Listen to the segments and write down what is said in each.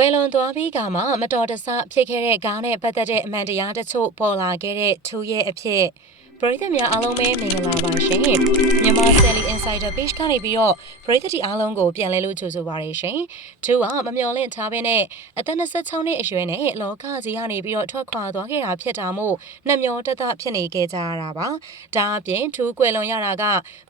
ကွယ်လွန်သွားပြီးကမှမတော်တဆဖြစ်ခဲ့တဲ့ကားနဲ့ပတ်သက်တဲ့အမှန်တရားတချို့ပေါ်လာခဲ့တဲ့ထူးရဲ့အဖြစ် ပရိသတ်များအားလုံးပဲမင်္ဂလာပါရှင်မြန်မာ Sally Insider Page ကနေပြီးတော့ပရိသတ်တီအားလုံးကိုပြန်လဲလို့ကြိုဆိုပါရရှင်ထူးကမမျှော်လင့်ထားဘဲနဲ့အသက်26နှစ်အရွယ်နဲ့လောကကြီးကနေပြီးတော့ထွက်ခွာသွားခဲ့တာဖြစ်တာမို့နှမျောတသက်ဖြစ်နေခဲ့ကြရတာပါဒါအပြင်ထူးကွယ်လွန်ရတာက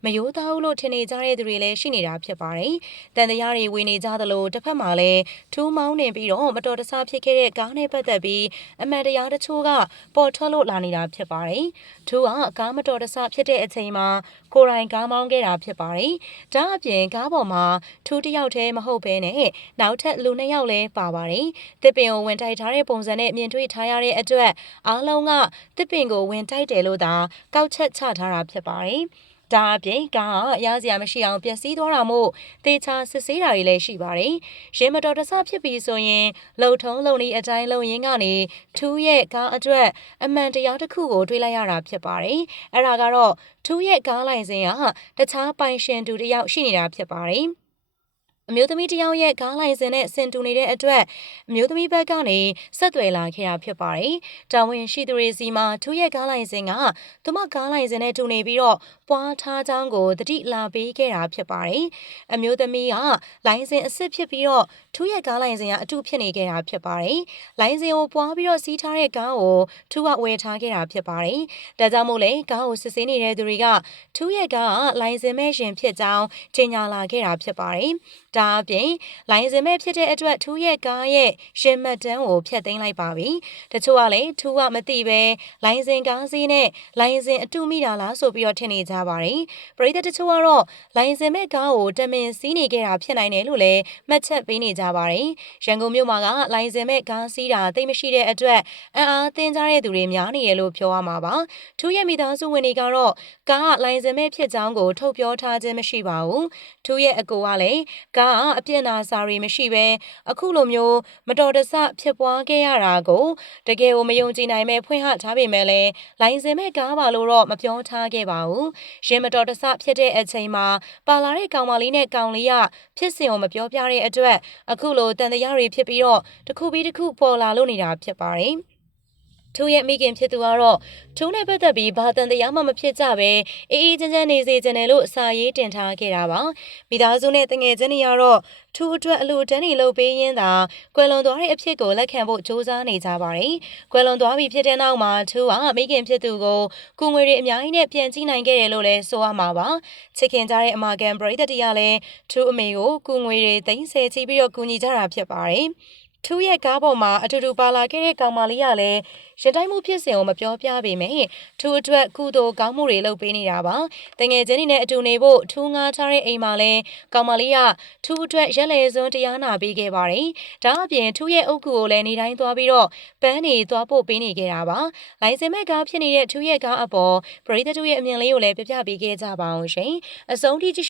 မယိုးသားဘူးလို့ထင်နေကြတဲ့သူတွေလည်းရှိနေတာဖြစ်ပါတယ်တန်တရားတွေဝင်နေကြသလိုတစ်ဖက်မှာလည်းထူးမောင်းနေပြီးတော့မတော်တဆဖြစ်ခဲ့တဲ့ကားနဲ့ပတ်သက်ပြီးအမှန်တရားတချို့ကပေါ်ထွက်လို့လာနေတာဖြစ်ပါတယ်ထူးကကားမတော်တဆဖြစ်တဲ့အချိန်မှာကိုယ်တိုင်ကားမောင်းခဲ့တာဖြစ်ပါတယ်ဒါအပြင်ကားပေါ်မှာထူးတစ်ယောက်တည်းမဟုတ်ဘဲနဲ့နောက်ထပ်လူနှစ်ယောက်လည်းပါပါတယ်တစ်ပင်ကိုဝင်တိုက်ထားတဲ့ပုံစံနဲ့မြင်တွေ့ထားရတဲ့အတွက်အားလုံးကတစ်ပင်ကိုဝင်တိုက်တယ်လို့သာကောက်ချက်ချထားတာဖြစ်ပါတယ် ဒါအပြင်ကားကအရစရာမရှိအောင်ပျက်စီးသွားတာမို့တေချာစစ်ဆေးတာတွေလည်းရှိပါတယ်။ရင်မတော်တဆဖြစ်ပြီးဆိုရင်လုံထုံးလုံဤအတိုင်းလုံရင်းကနေထူးရဲ့ကားအတွက်အမှန်တရားတစ်ခုကိုတွေးလိုက်ရတာဖြစ်ပါတယ်။အဲ့ဒါကတော့ထူးရဲ့ကားလိုင်စင်ကတခြားပိုင်ရှင်သူတစ်ယောက်ရှိနေတာဖြစ်ပါတယ်။ အမျိုးသမီးတစ်ယောက်ရဲ့ကားလိုင်စင်နဲ့ဆင်တူနေတဲ့အတွက်အမျိုးသမီးဘက်ကနေဆက်သွယ်လာခဲ့တာဖြစ်ပါတယ်။တာဝန်ရှိသူတွေစီမှာထူးရဲ့ကားလိုင်စင်ကသူမကားလိုင်စင်နဲ့တူနေပြီးတော့ပွားထားကြောင်းကိုတတိလာပေးခဲ့တာဖြစ်ပါတယ်။အမျိုးသမီးကလိုင်စင်အစ်စ်ဖြစ်ပြီးတော့ထူးရဲ့ကားလိုင်စင်ကအတူဖြစ်နေခဲ့တာဖြစ်ပါတယ်။လိုင်စင်ကိုပွားပြီးတော့စီးထားတဲ့ကားကိုထူးကဝယ်ထားခဲ့တာဖြစ်ပါတယ်။ဒါကြောင့်မို့လဲကားကိုစစ်ဆေးနေတဲ့သူတွေကထူးရဲ့ကားကလိုင်စင်မဲ့ရှင်ဖြစ်ကြောင်းကြေညာလာခဲ့တာဖြစ်ပါတယ်။ဒါအပြင်လိုင်စင်မဲ့ဖြစ်တဲ့အတွက်ထူးရဲ့ကားရဲ့ရှင်မှတ်တမ်းကိုဖျက်သိမ်းလိုက်ပါပြီ။တချို့ကလည်းထူးကမသိပဲလိုင်စင်ကားစီးနဲ့လိုင်စင်အတူမိတာလားဆိုပြီးတော့ထင်နေကြပါတယ်။ပရိသတ်တချို့ကတော့လိုင်စင်မဲ့ကားကိုတမင်စီးနေခဲ့တာဖြစ်နိုင်တယ်လို့လည်းမှတ်ချက်ပေးနေကြပါတယ်။ရန်ကုန်မြို့မှာကလိုင်စင်မဲ့ကားစီးတာသိမရှိတဲ့အတွက်အံ့အားသင်ကြတဲ့သူတွေများနေတယ်လို့ပြောရမှာပါ။ထူးရဲ့မိသားစုဝင်တွေကတော့ကားကလိုင်စင်မဲ့ဖြစ်ကြောင်းကိုထုတ်ပြောထားခြင်းမရှိပါဘူး။ထူးရဲ့အကိုကလည်းကားကအပြစ်နာစာတွေမရှိဘဲအခုလိုမျိုးမတော်တဆဖြစ်ပွားခဲ့ရတာကိုတကယ်ကိုမယုံကြည်နိုင်မဲ့ဖွင့်ဟထားပေမဲ့လည်းလိုင်စင်မဲ့ကားပါလို့တော့မပြောထားခဲ့ပါဘူး။ရင်မတော်တဆဖြစ်တဲ့အချိန်မှာပါလာတဲ့ကောင်မလေးနဲ့ကောင်လေးကဖြစ်စဉ်ကိုမပြောပြတဲ့အတွက်အခုလိုတန်တရားတွေဖြစ်ပြီးတော့တစ်ခုပြီးတစ်ခုပေါ်လာလို့နေတာဖြစ်ပါတယ်။ ထူးရဲ့မိခင်ဖြစ်သူကတော့ထူးနဲ့ပတ်သက်ပြီးဘာတန်တရားမှမဖြစ်ကြပဲအေးအေးချမ်းချမ်းနေစေချင်တယ်လို့စာရေးတင်ထားခဲ့တာပါမိသားစုနဲ့တငယ်ချင်းတွေကတော့ထူးအတွက်အလူတန်းတွေလုပ်ပေးရင်းသာကွယ်လွန်သွားတဲ့အဖြစ်ကိုလက်ခံဖို့စ조사နေကြပါတယ်ကွယ်လွန်သွားပြီဖြစ်တဲ့နောက်မှာထူးကမိခင်ဖြစ်သူကိုကုငွေတွေအများကြီးနဲ့ပြန်ကြည့်နိုင်ခဲ့တယ်လို့လည်းဆိုရမှာပါချစ်ခင်ကြတဲ့အမာကန်ပရိသတ်တွေကလည်းထူးအမေကိုကုငွေတွေသိမ်းဆဲချပြီးတော့ကူညီကြတာဖြစ်ပါတယ် ထူးရဲ့ကားပေါ်မှာအတူတူပါလာခဲ့တဲ့ကောင်မလေးကလည်းရတိုင်းမှုဖြစ်စဉ်ကိုမပြောပြပေမဲ့ထူးအတွက်ကုသိုလ်ကောင်းမှုတွေလုပ်ပေးနေတာပါတငယ်ချင်းတွေနဲ့အတူနေဖို့ထူးငားထားတဲ့အိမ်မှာလဲကောင်မလေးကထူးအတွက်ရက်လေစွန်းတရားနာပေးခဲ့ပါတယ်ဒါအပြင်ထူးရဲ့အုပ်ကူကိုလည်းနေတိုင်းသွားပြီးတော့ပန်းနေသွားဖို့ပေးနေခဲ့တာပါလိုင်စင်မဲ့ကားဖြစ်နေတဲ့ထူးရဲ့ကားအပေါ်ပရိသတ်တို့ရဲ့အမြင်လေးကိုလည်းပြပြပေးခဲ့ကြပါအောင်ရှင်အဆုံးထိကြည့်